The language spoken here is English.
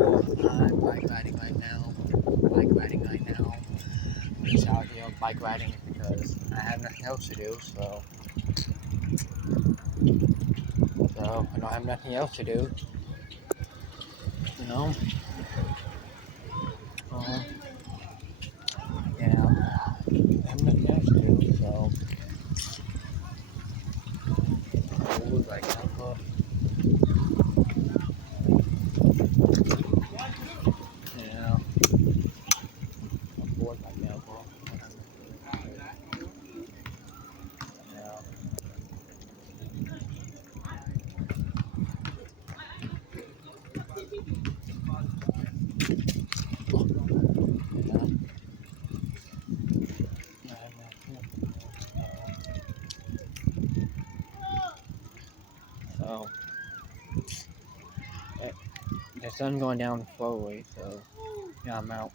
I'm bike riding right now. Bike riding right now. I'm just out here bike riding because I have nothing else to do. So I don't have nothing else to do. You know. Uh, yeah. I have nothing else to do. So I'm bored right now. But, yeah. I'm bored right now. But, yeah. Yeah. I have nothing else to do. So eh, the sun's going down slowly. So yeah, I'm out.